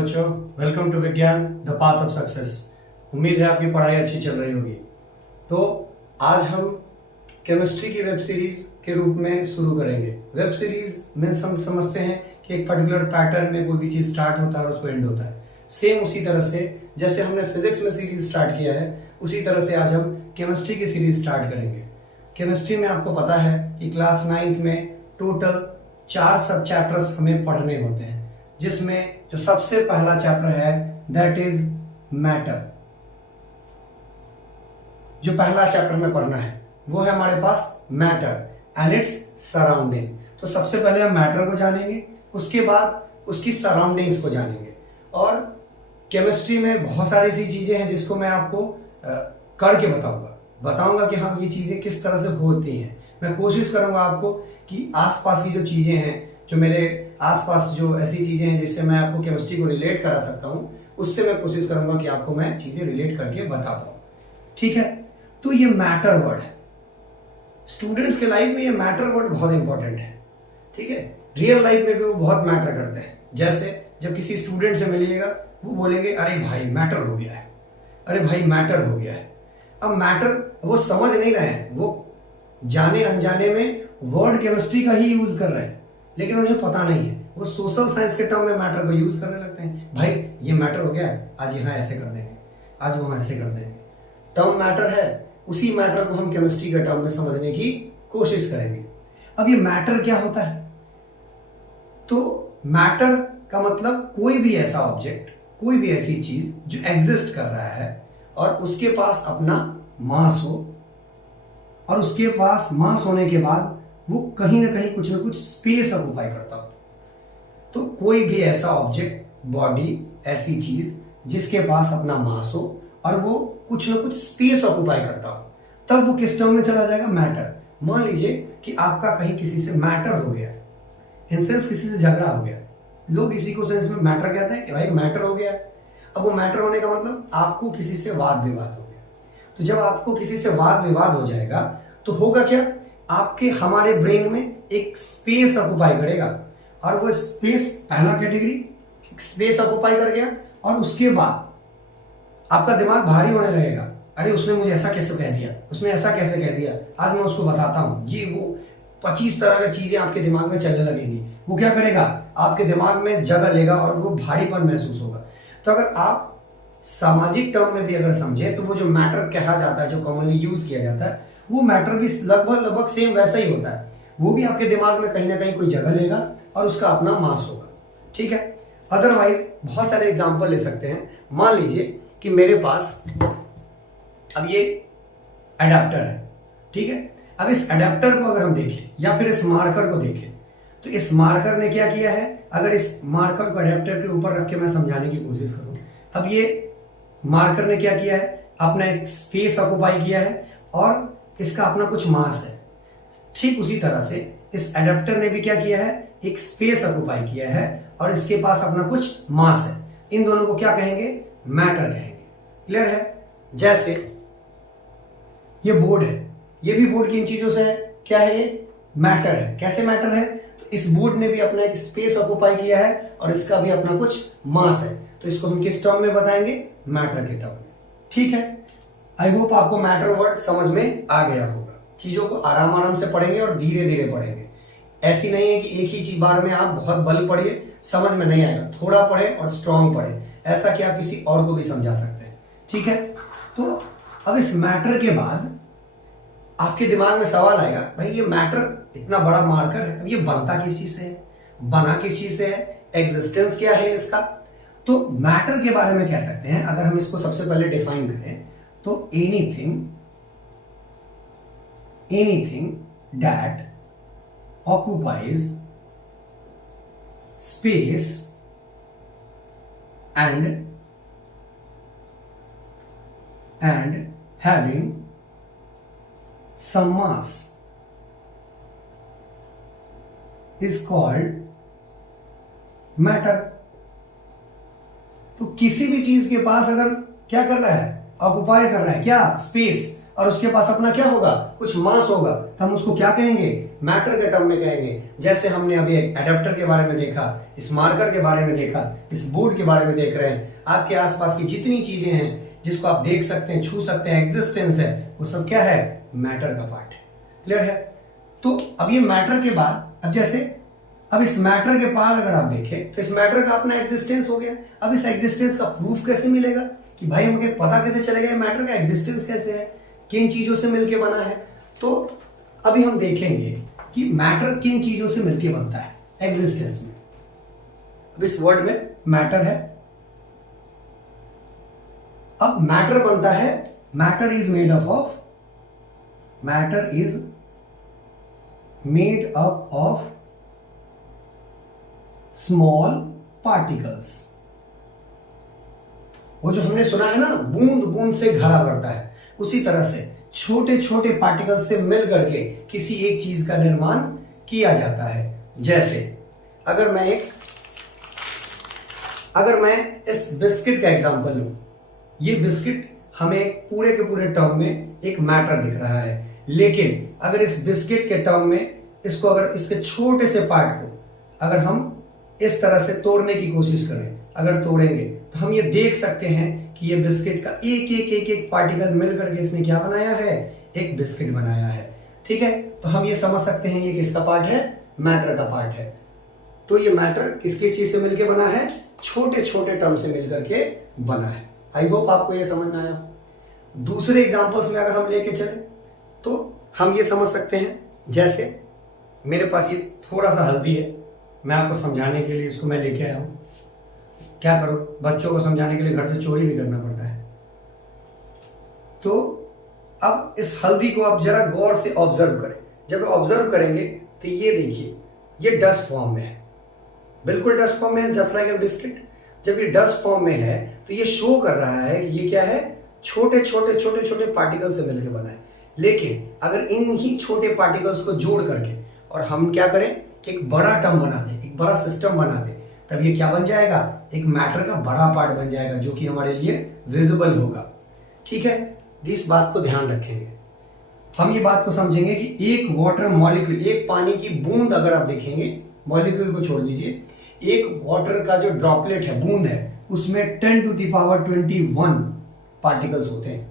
बच्चों, welcome to विज्ञान the path of success. उम्मीद है आपकी पढ़ाई अच्छी चल रही होगी। तो आज हम केमिस्ट्री की वेब सीरीज के रूप में शुरू करेंगे। वेब सीरीज में हम समझते हैं कि एक पर्टिकुलर पैटर्न में कोई भी चीज स्टार्ट होता है और उसको एंड होता है। सेम उसी तरह से जैसे हमने फिजिक्स में सीरीज स्टार्ट किया है, उसी तरह से आज हम केमिस्ट्री की सीरीज स्टार्ट करेंगे। केमिस्ट्री में आपको पता है कि क्लास 9th में टोटल 4 सब चैप्टर्स हमें पढ़ने होते हैं, जिसमें जो सबसे पहला चैप्टर है दैट इज मैटर। जो पहला चैप्टर में पढ़ना है वो है हमारे पास मैटर एंड इट्स सराउंडिंग। तो सबसे पहले हम मैटर को जानेंगे, उसके बाद उसकी सराउंडिंग्स को जानेंगे। और केमिस्ट्री में बहुत सारी ऐसी चीजें हैं जिसको मैं आपको करके बताऊंगा कि हाँ ये चीजें किस तरह से होती हैं। मैं कोशिश करूंगा आपको कि आसपास की जो चीजें हैं, जो मेरे आसपास जो ऐसी चीजें हैं जिससे मैं आपको केमिस्ट्री को रिलेट करा सकता हूं, उससे मैं कोशिश करूंगा कि आपको मैं चीजें रिलेट करके बता पाऊं। ठीक है, तो ये मैटर वर्ड है। स्टूडेंट्स के लाइफ में ये मैटर वर्ड बहुत इंपॉर्टेंट है। ठीक है, रियल लाइफ में भी वो बहुत मैटर करते हैं। जैसे जब किसी स्टूडेंट से मिलिएगा, वो बोलेंगे अरे भाई मैटर हो गया है, अरे भाई मैटर हो गया है। अब मैटर वो समझ नहीं रहे हैं, वो जाने अनजाने में वर्ड केमिस्ट्री का ही यूज कर रहे हैं, लेकिन उन्हें पता नहीं है। वो सोशल साइंस के टर्म में मैटर को यूज करने लगते हैं। भाई ये मैटर हो गया है, आज यहाँ ऐसे कर देंगे, आज वहां ऐसे कर देंगे। टर्म मैटर है, उसी मैटर को हम केमिस्ट्री के टर्म में समझने की कोशिश करेंगे। अब ये मैटर क्या होता है? तो मैटर का मतलब कोई भी ऐसा ऑब्जेक्ट, कोई भी ऐसी चीज जो एग्जिस्ट कर रहा है और उसके पास अपना मास हो, और उसके पास मास होने के बाद वो कहीं ना कहीं कुछ ना कुछ स्पेस ऑक्युपाई करता हो। तो कोई भी ऐसा ऑब्जेक्ट, बॉडी, ऐसी चीज जिसके पास अपना मास हो और वो कुछ ना कुछ स्पेस ऑक्युपाई करता हो, तब वो किस टर्म में चला जाएगा? मैटर। मान लीजिए कि आपका कहीं किसी से मैटर हो गया, इन सेंस किसी से झगड़ा हो गया। लोग इसी को सेंस में मैटर कहते हैं कि भाई मैटर हो गया। अब वो मैटर होने का मतलब आपको किसी से वाद विवाद हो गया। तो जब आपको किसी से वाद विवाद हो जाएगा तो होगा क्या? आपके हमारे ब्रेन में एक स्पेस ऑक्युपाई करेगा, और वो स्पेस, पहला कैटेगरी स्पेस ऑक्युपाई कर गया, और उसके बाद आपका दिमाग भारी होने लगेगा। अरे उसने मुझे ऐसा कैसे कह दिया, उसने ऐसा कैसे कह दिया, आज मैं उसको बताता हूं। ये वो 25 तरह की चीजें आपके दिमाग में चलने लगेंगी। वो क्या करेगा? आपके दिमाग में जगह लेगा और वो भारीपन महसूस होगा। तो अगर आप सामाजिक टर्म में भी अगर समझे, तो वो जो मैटर कहा जाता है, जो कॉमनली यूज किया जाता है, वो मैटर भी लगभग सेम वैसा ही होता है। वो भी आपके दिमाग में कहीं ना कहीं कोई जगह लेगा और उसका अपना मास होगा। ठीक है, अदरवाइज बहुत सारे एग्जांपल ले सकते हैं। मान लीजिए कि मेरे पास अब ये अडेप्टर है। ठीक है, अब इस अडेप्टर को अगर हम देखें या फिर इस मार्कर को देखें, तो इस मार्कर ने क्या किया है? अगर इस मार्कर को अडेप्टर के ऊपर रख के मैं समझाने की कोशिश करूं, अब ये मार्कर ने क्या किया है? अपना एक स्पेस ऑक्युपाई किया है और इसका अपना कुछ मास है। ठीक उसी तरह से इस एडेप्टर ने भी क्या किया है? एक स्पेस ऑक्युपाई किया है और इसके पास अपना कुछ मास है। इन दोनों को क्या कहेंगे? मैटर कहेंगे। क्लियर है? जैसे ये बोर्ड है, ये भी बोर्ड की इन चीजों से है। क्या है ये? मैटर है। कैसे मैटर है? तो इस बोर्ड ने भी अपना एक स्पेस ऑक्युपाई किया है और इसका भी अपना कुछ मास है। तो इसको हम किस टर्म में बताएंगे? मैटर के टर्म में। ठीक है, आई होप आपको मैटर वर्ड समझ में आ गया होगा। चीजों को आराम आराम से पढ़ेंगे और धीरे धीरे पढ़ेंगे। ऐसी नहीं है कि एक ही चीज बार में आप बहुत बल पढ़िए, समझ में नहीं आएगा। थोड़ा पढ़े और स्ट्रांग पढ़े, ऐसा कि आप किसी और को भी समझा सकते हैं। ठीक है, तो अब इस मैटर के बाद आपके दिमाग में सवाल आएगा, भाई ये मैटर इतना बड़ा मार्कर है, अब ये बनता किस चीज से है, बना किस चीज से है, एग्जिस्टेंस क्या है इसका? तो मैटर के बारे में कह सकते हैं, अगर हम इसको सबसे पहले डिफाइन करें, तो anything that occupies space and having some mass is called matter। तो किसी भी चीज के पास अगर क्या कर रहा है? ऑक्युपाई कर रहा है क्या? स्पेस। और उसके पास अपना क्या होगा, कुछ मास होगा, तो हम उसको क्या कहेंगे, मैटर के टर्म में कहेंगे। जैसे हमने अभी एक एडेप्टर के बारे में देखा, इस मार्कर के बारे में देखा, इस बोर्ड के बारे में देख रहे हैं। आपके आसपास की जितनी चीजें हैं जिसको आप देख सकते हैं, छू सकते हैं, एग्जिस्टेंस है, वो सब क्या है, मैटर का पार्ट है। क्लियर है? तो अब ये मैटर के बाद, अब जैसे अब इस मैटर के बाद अगर आप देखें तो इस मैटर का अपना एग्जिस्टेंस हो गया। अब इस एग्जिस्टेंस का प्रूफ कैसे मिलेगा कि भाई हमें पता कैसे चलेगा मैटर का एग्जिस्टेंस कैसे है, किन चीजों से मिलके बना है। तो अभी हम देखेंगे कि मैटर किन चीजों से मिलके बनता है एग्जिस्टेंस में। अब इस वर्ड में मैटर है। अब मैटर बनता है, matter is made up of, matter is made up of small particles. वो जो हमने सुना है ना, बूंद बूंद से घड़ा भरता है, उसी तरह से छोटे छोटे पार्टिकल्स से मिल करके किसी एक चीज का निर्माण किया जाता है। जैसे अगर मैं इस बिस्किट का एग्जांपल लूं, ये बिस्किट हमें पूरे के पूरे टर्म में एक मैटर दिख रहा है, लेकिन अगर इस बिस्किट के टर्म में इसको, अगर इसके छोटे से पार्ट को अगर हम इस तरह से तोड़ने की कोशिश करें, अगर तोड़ेंगे तो हम ये देख सकते हैं कि ये बिस्किट का एक पार्टिकल मिल करके इसने क्या बनाया है, एक बिस्किट बनाया है। ठीक है, तो हम ये समझ सकते हैं ये किसका पार्ट है, मैटर का पार्ट है। तो ये मैटर किस किस चीज से मिलके बना है, छोटे छोटे टर्म से मिलकर के बना है। आई होप आपको ये समझ में आया। दूसरे एग्जांपल्स में अगर हम लेके चले तो हम ये समझ सकते हैं, जैसे मेरे पास ये थोड़ा सा हल्दी है, मैं आपको समझाने के लिए इसको मैं लेके आया हूं। क्या करो, बच्चों को समझाने के लिए घर से चोरी भी करना पड़ता है। तो अब इस हल्दी को आप जरा गौर से ऑब्जर्व करें। जब ऑब्जर्व करेंगे तो ये देखिए, ये डस्ट फॉर्म में है, बिल्कुल डस्ट फॉर्म में है, जस्ट लाइक ए बिस्किट। जब ये डस्ट फॉर्म में है तो ये शो कर रहा है कि ये क्या है, छोटे छोटे पार्टिकल से मिलकर बना है। लेकिन अगर इन ही छोटे पार्टिकल्स को जोड़ करके और हम क्या करें, एक बड़ा टर्म बना दें, एक बड़ा सिस्टम बना दें, तब ये क्या बन जाएगा, एक मैटर का बड़ा पार्ट बन जाएगा, जो कि हमारे लिए विजिबल होगा। ठीक है, इस बात को ध्यान रखेंगे। हम ये बात को समझेंगे कि एक वाटर मॉलिक्यूल, एक पानी की बूंद अगर आप देखेंगे, मॉलिक्यूल को छोड़ दीजिए, एक वाटर का जो ड्रॉपलेट है, बूंद है, उसमें 10⁻21 पार्टिकल्स होते हैं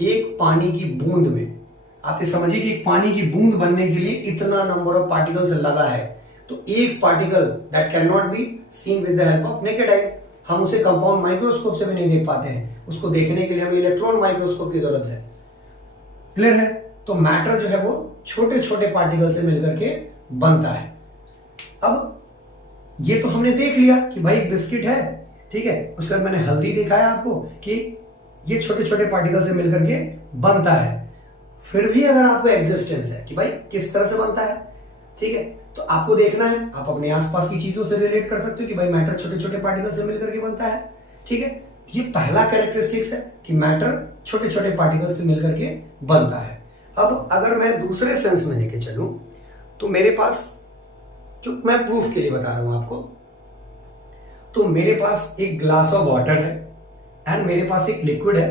एक पानी की बूंद में। आप ये समझिए कि एक पानी की बूंद बनने के लिए इतना नंबर ऑफ पार्टिकल्स लगा है। तो एक particle that can not be seen with the help of naked eyes, हम उसे कंपाउंड माइक्रोस्कोप से भी नहीं देख पाते हैं, उसको देखने के लिए हमें इलेक्ट्रॉन माइक्रोस्कोप की जरूरत है। क्लियर है? तो मैटर जो है वो छोटे छोटे पार्टिकल से मिलकर के बनता है। अब ये तो हमने देख लिया कि भाई बिस्किट है, ठीक है, उसके बाद मैंने हल्दी दिखाया आपको कि ये छोटे छोटे पार्टिकल से मिलकर के बनता है। फिर भी अगर आपको एग्जिस्टेंस है कि भाई किस तरह से बनता है, ठीक है, तो आपको देखना है, आप अपने आसपास की चीजों से रिलेट कर सकते हो कि भाई मैटर छोटे छोटे पार्टिकल से मिलकर के बनता है। ठीक है, ये पहला कैरेक्टरिस्टिक्स है कि मैटर छोटे छोटे पार्टिकल से मिलकर के बनता है। अब अगर मैं दूसरे सेंस में लेके चलूं तो मेरे पास, जो मैं प्रूफ के लिए बता रहा हूं आपको, तो मेरे पास एक ग्लास ऑफ वाटर है एंड मेरे पास एक लिक्विड है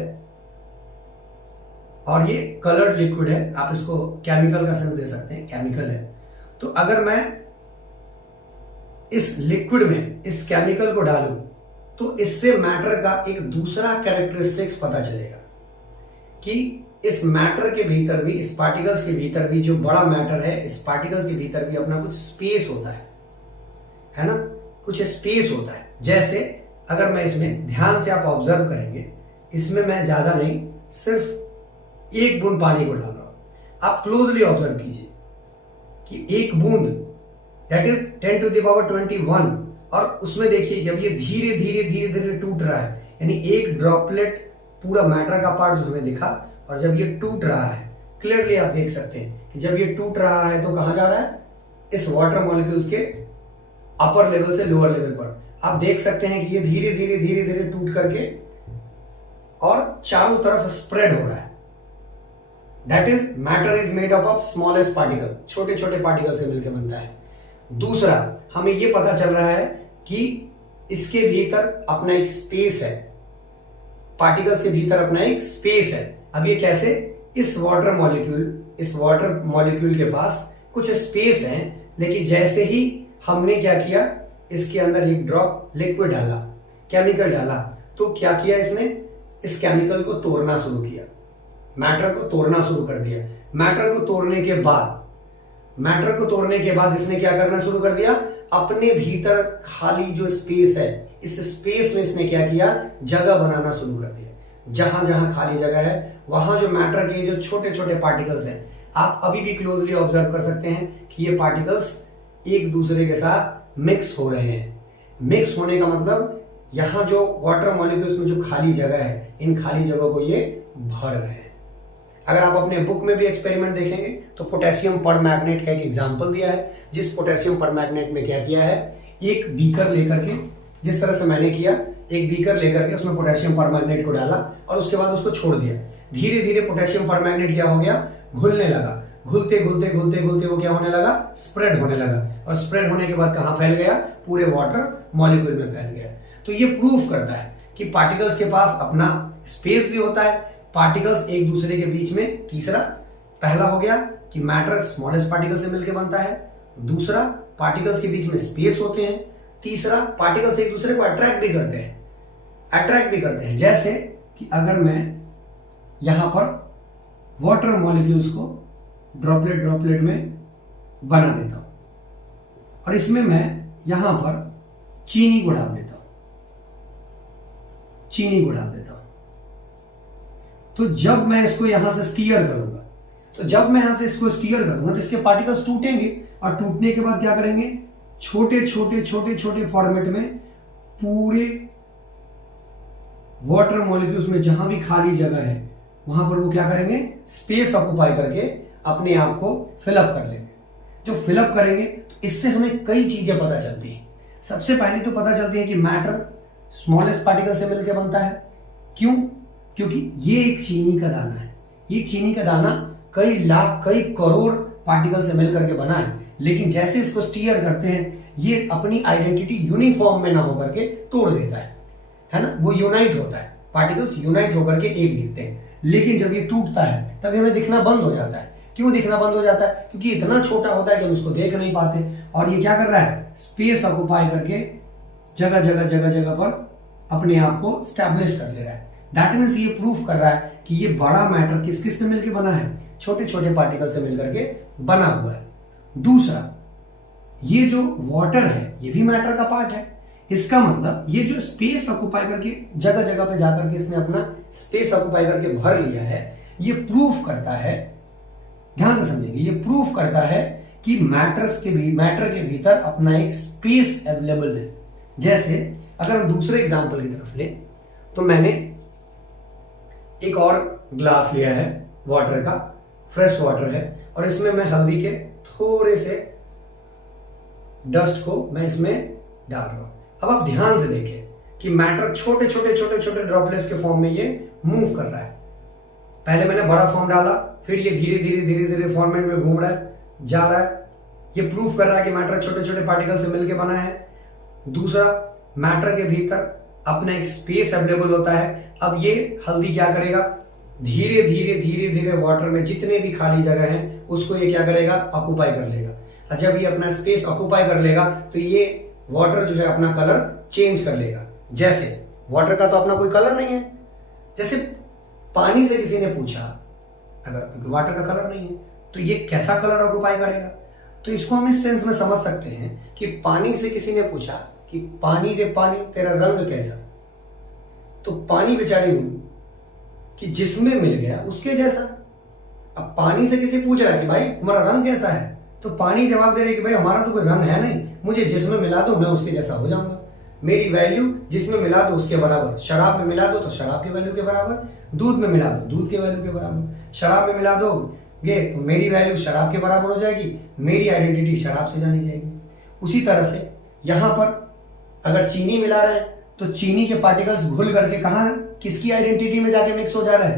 और ये कलर्ड लिक्विड है, आप इसको केमिकल का सेंस दे सकते हैं, केमिकल है। तो अगर मैं इस लिक्विड में इस केमिकल को डालूं तो इससे मैटर का एक दूसरा कैरेक्टरिस्टिक्स पता चलेगा कि इस मैटर के भीतर भी, इस पार्टिकल्स के भीतर भी, जो बड़ा मैटर है, इस पार्टिकल्स के भीतर भी अपना कुछ स्पेस होता है ना, कुछ स्पेस होता है। जैसे अगर मैं इसमें ध्यान से आप ऑब्जर्व करेंगे, इसमें मैं ज्यादा नहीं, सिर्फ एक बूंद पानी को डाल रहा हूं। आप क्लोजली ऑब्जर्व कीजिए कि एक बूंद दैट इज 10⁻21, और उसमें देखिए जब ये धीरे धीरे धीरे धीरे टूट रहा है, यानी एक ड्रॉपलेट पूरा मैटर का पार्ट जो हमें दिखा, और जब ये टूट रहा है, क्लियरली आप देख सकते हैं कि जब ये टूट रहा है तो कहां जा रहा है, इस वाटर मॉलिक्यूल्स के अपर लेवल से लोअर लेवल पर। आप देख सकते हैं कि ये धीरे धीरे धीरे धीरे टूट करके और चारों तरफ स्प्रेड हो रहा है। That is matter is made up of smallest particle, छोटे छोटे पार्टिकल से मिलकर बनता है। दूसरा, हमें यह पता चल रहा है कि इसके भीतर अपना एक स्पेस है, पार्टिकल्स के भीतर अपना एक स्पेस है। अब ये कैसे, इस वाटर मॉलिक्यूल के पास कुछ स्पेस है, लेकिन जैसे ही हमने क्या किया, इसके अंदर एक ड्रॉप लिक्विड डाला, केमिकल डाला, तो क्या किया इसने, इस केमिकल को तोड़ना शुरू किया, मैटर को तोड़ना शुरू कर दिया। मैटर को तोड़ने के बाद इसने क्या करना शुरू कर दिया, अपने भीतर खाली जो स्पेस है, इस स्पेस में इसने क्या किया, जगह बनाना शुरू कर दिया। जहां जहां खाली जगह है वहां जो मैटर के जो छोटे छोटे पार्टिकल्स हैं, आप अभी भी क्लोजली ऑब्जर्व कर सकते हैं कि ये पार्टिकल्स एक दूसरे के साथ मिक्स हो रहे हैं। मिक्स होने का मतलब यहां जो वाटर मॉलिक्यूल्स में जो खाली जगह है, इन खाली जगहों को ये भर रहे हैं। अगर आप अपने बुक में भी एक्सपेरिमेंट देखेंगे तो पोटेशियम परमैंगनेट का एक एग्जांपल दिया है, जिस पोटेशियम परमैंगनेट में क्या किया है, एक बीकर लेकर के, जिस तरह से मैंने किया, एक बीकर लेकर के उसमें पोटेशियम परमैंगनेट को डाला और उसके बाद उसको छोड़ दिया। धीरे धीरे पोटेशियम परमैंगनेट क्या हो गया, घुलने लगा। घुलते घुलते घुलते घुलते वो क्या होने लगा, स्प्रेड होने लगा, और स्प्रेड होने के बाद कहां फैल गया, पूरे वाटर मॉलिक्यूल में फैल गया। तो ये प्रूफ करता है कि पार्टिकल्स के पास अपना स्पेस भी होता है, पार्टिकल्स एक दूसरे के बीच में, तीसरा, पहला हो गया कि मैटर स्मॉलेस्ट पार्टिकल से मिलकर बनता है, दूसरा पार्टिकल्स के बीच में स्पेस होते हैं, तीसरा पार्टिकल्स एक दूसरे को अट्रैक्ट भी करते हैं। जैसे कि अगर मैं यहां पर वाटर मॉलिक्यूल्स को ड्रॉपलेट में बना देता हूं और इसमें मैं यहां पर चीनी को डाल देता हूं, तो जब मैं इसको यहां से स्टीयर करूंगा, तो इसके पार्टिकल्स टूटेंगे, और टूटने के बाद क्या करेंगे, छोटे छोटे फॉर्मेट में पूरे वाटर मॉलिक्यूल्स में जहां भी खाली जगह है वहां पर वो क्या करेंगे, स्पेस ऑक्युपाई करके अपने आप को फिलअप कर लेंगे। जो फिलअप करेंगे तो इससे हमें कई चीजें पता चलती हैं। सबसे पहले तो पता चलती है कि मैटर स्मॉलेस्ट पार्टिकल से मिलकर बनता है। क्यों? क्योंकि ये एक चीनी का दाना है। ये चीनी का दाना कई लाख, कई करोड़ पार्टिकल से मिलकर के बना है, लेकिन जैसे इसको स्टीयर करते हैं ये अपनी आइडेंटिटी यूनिफॉर्म में ना होकर के तोड़ देता है ना, वो यूनाइट होता है, पार्टिकल्स यूनाइट होकर के एक दिखते हैं। लेकिन जब ये टूटता है तब हमें दिखना बंद हो जाता है। क्यों दिखना बंद हो जाता है? क्योंकि इतना छोटा होता है कि हम उसको देख नहीं पाते, और ये क्या कर रहा है, स्पेस ऑक्युपाई करके जगह पर अपने आप को स्टैब्लिश कर ले रहा है। दैट मीन्स ये प्रूफ कर रहा है कि ये बड़ा मैटर किस किस से मिलकर बना है, छोटे छोटे पार्टिकल से मिलकर के बना हुआ है। दूसरा, ये जो वाटर है ये भी मैटर का पार्ट है। इसका मतलब ये जो स्पेस ऑक्युपाई करके जगह पे जाकर के इसने अपना स्पेस ऑक्युपाई करके भर लिया है, ये प्रूफ करता है, ध्यान से समझेंगे, ये प्रूफ करता है कि मैटर के भीतर अपना एक स्पेस अवेलेबल है। जैसे अगर हम दूसरे एग्जांपल की तरफ लें तो मैंने एक और ग्लास लिया है वाटर का, फ्रेश वाटर है, और इसमें मैं हल्दी के थोड़े से डस्ट को मैं इसमें डाल रहा हूं। अब आप ध्यान से देखें कि मैटर छोटे छोटे ड्रॉपलेट्स के फॉर्म में ये मूव कर रहा है। पहले मैंने बड़ा फॉर्म डाला, फिर ये धीरे धीरे फॉर्मेट में घूम रहा है, जा रहा है। ये प्रूफ कर रहा है कि मैटर छोटे छोटे पार्टिकल से मिलकर बना है। दूसरा, मैटर के भीतर अपना एक स्पेस अवेलेबल होता है। अब ये हल्दी क्या करेगा, धीरे धीरे वाटर में जितने भी खाली जगह हैं उसको ये क्या करेगा, ऑक्युपाई कर लेगा। और जब ये अपना स्पेस ऑक्युपाई कर लेगा तो ये वाटर जो है अपना कलर चेंज कर लेगा। जैसे वाटर का तो अपना कोई कलर नहीं है, जैसे पानी से किसी ने पूछा, अगर क्योंकि वाटर का कलर नहीं है तो ये कैसा कलर ऑक्युपाई करेगा। तो इसको हम इस सेंस में समझ सकते हैं कि पानी से किसी ने पूछा कि पानी रे पानी तेरा रंग कैसा, तो पानी बेचारे कि जिसमें मिल गया उसके जैसा। अब पानी से किसी पूछ रहा है कि भाई तुम्हारा रंग कैसा है, तो पानी जवाब दे रहे कि भाई हमारा तो कोई रंग है नहीं, मुझे जिसमें मिला दो मैं उसके जैसा हो जाऊंगा, मेरी वैल्यू जिसमें मिला दो उसके बराबर। शराब में मिला दो तो शराब के वैल्यू के बराबर, दूध में मिला दो दूध के वैल्यू के बराबर। शराब में मिला दोगे तो मेरी वैल्यू शराब के बराबर हो जाएगी, मेरी आइडेंटिटी शराब से जानी जाएगी। उसी तरह से यहां पर अगर चीनी मिला रहे हैं तो चीनी के पार्टिकल्स घुल करके कहां, किसकी आइडेंटिटी में जाके मिक्स हो जा रहा है,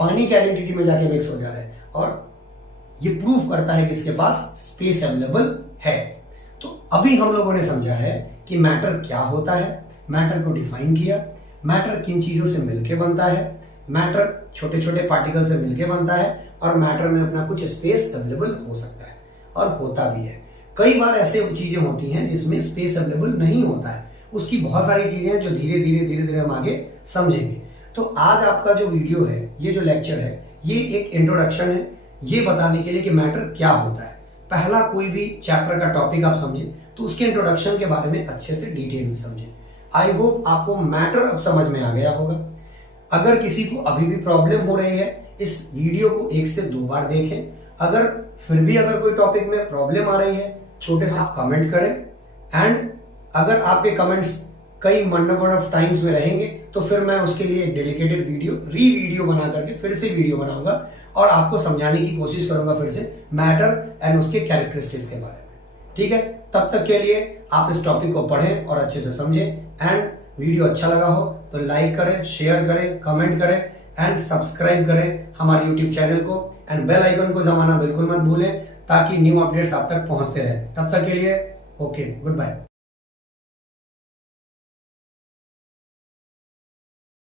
पानी की आइडेंटिटी में जाके मिक्स हो जा रहा है। और ये प्रूफ करता है कि इसके पास स्पेस अवेलेबल है। तो अभी हम लोगों ने समझा है कि मैटर क्या होता है, मैटर को डिफाइन किया, मैटर किन चीजों से मिलकर बनता है, मैटर छोटे छोटे पार्टिकल से मिलकर बनता है और मैटर में अपना कुछ स्पेस अवेलेबल हो सकता है और होता भी है। कई बार ऐसे चीजें होती हैं जिसमें स्पेस अवेलेबल नहीं होता है, उसकी बहुत सारी चीजें हैं जो धीरे धीरे हम आगे समझेंगे। तो आज आपका जो वीडियो है, ये जो लेक्चर है, ये एक इंट्रोडक्शन है, ये बताने के लिए कि मैटर क्या होता है। पहला कोई भी चैप्टर का टॉपिक आप समझें तो उसके इंट्रोडक्शन के बारे में अच्छे से डिटेल में समझें। आई होप आपको मैटर अब समझ में आ गया होगा। अगर किसी को अभी भी प्रॉब्लम हो रही है, इस वीडियो को 1 से 2 बार देखें। अगर फिर भी अगर कोई टॉपिक में प्रॉब्लम आ रही है, छोटे से कमेंट करें। एंड अगर आपके कमेंट्स कई नंबर ऑफ टाइम्स में रहेंगे तो फिर मैं उसके लिए एक डेडिकेटेड वीडियो बना करके फिर से वीडियो बनाऊंगा और आपको समझाने की कोशिश करूंगा फिर से मैटर एंड उसके कैरेक्टरिस्टिक्स के बारे में। ठीक है, तब तक के लिए आप इस टॉपिक को पढ़ें और अच्छे से समझें। एंड वीडियो अच्छा लगा हो तो लाइक करें, शेयर करें, कमेंट करें एंड सब्सक्राइब करें हमारे यूट्यूब चैनल को। एंड बेल आइकन को दबाना बिल्कुल मत भूलें ताकि न्यू अपडेट्स आप तक पहुंचते रहे। तब तक के लिए ओके, गुड बाय।